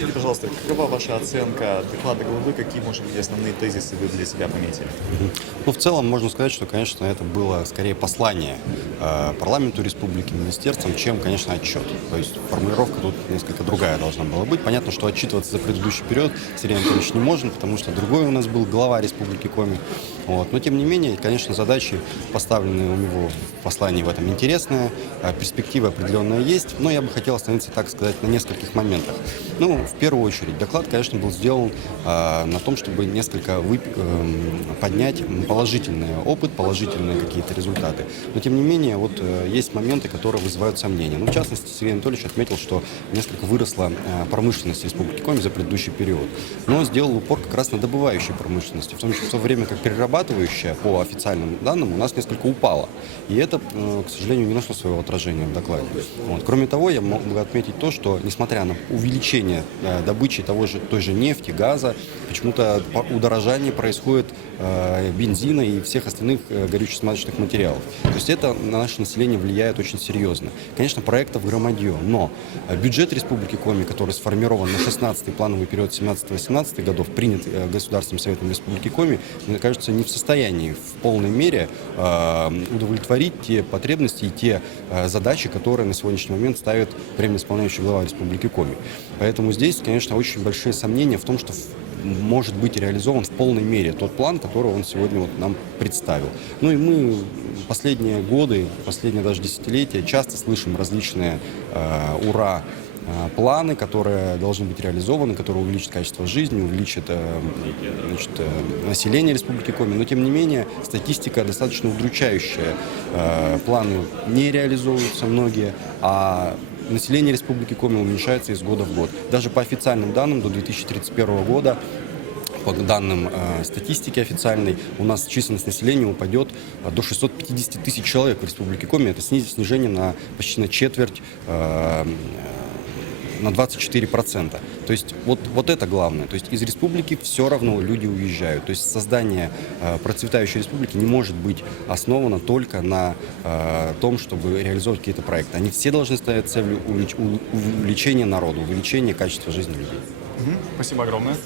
Скажите, пожалуйста, какова ваша оценка доклада главы, какие, может быть, основные тезисы вы для себя пометили? Ну, в целом можно сказать, что, конечно, это было скорее послание парламенту республики, министерствам, чем, конечно, отчет. То есть формулировка тут несколько другая должна была быть. Понятно, что отчитываться за предыдущий период Сергей Анатольевич не может, потому что другой у нас был глава республики Коми. Вот. Но, тем не менее, конечно, задачи, поставленные у него в послании в этом интересные, перспектива определенная есть, но я бы хотел остановиться, так сказать, на нескольких моментах. Ну, в первую очередь, доклад, конечно, был сделан на том, чтобы несколько поднять положительный опыт, положительные какие-то результаты. Но, тем не менее, вот есть моменты, которые вызывают сомнения. Ну, в частности, Сергей Анатольевич отметил, что несколько выросла промышленность Республики Коми за предыдущий период. Но сделал упор как раз на добывающей промышленности, в то время как перерабатывающая, по официальным данным, у нас несколько упала. И это, к сожалению, не нашло своего отражения в докладе. Вот. Кроме того, я мог бы отметить то, что, несмотря на увеличение добычи той же нефти, газа, почему-то удорожание происходит бензина и всех остальных горюче-смазочных материалов. То есть это на наше население влияет очень серьезно. Конечно, проектов громадье, но бюджет Республики Коми, который сформирован на 16-й плановый период 17-18 годов, принят Государственным Советом Республики Коми, мне кажется, не в состоянии в полной мере удовлетворить те потребности и те задачи, которые на сегодняшний момент ставит временно исполняющий глава Республики Коми. Поэтому здесь, конечно, очень большие сомнения в том, что может быть реализован в полной мере тот план, который он сегодня вот нам представил. Ну и мы последние годы, последние даже десятилетия часто слышим различные планы, которые должны быть реализованы, которые увеличат качество жизни, увеличат население Республики Коми. Но, тем не менее, статистика достаточно удручающая. Планы не реализовываются многие, а население Республики Коми уменьшается из года в год. Даже по официальным данным до 2031 года, по данным статистики официальной, у нас численность населения упадет до 650 тысяч человек в Республике Коми. Это снижение почти на четверть, на 24%. То есть вот это главное. То есть из республики все равно люди уезжают. То есть создание процветающей республики не может быть основано только на том, чтобы реализовать какие-то проекты. Они все должны ставить целью увеличения народа, увеличения качества жизни людей. Спасибо огромное.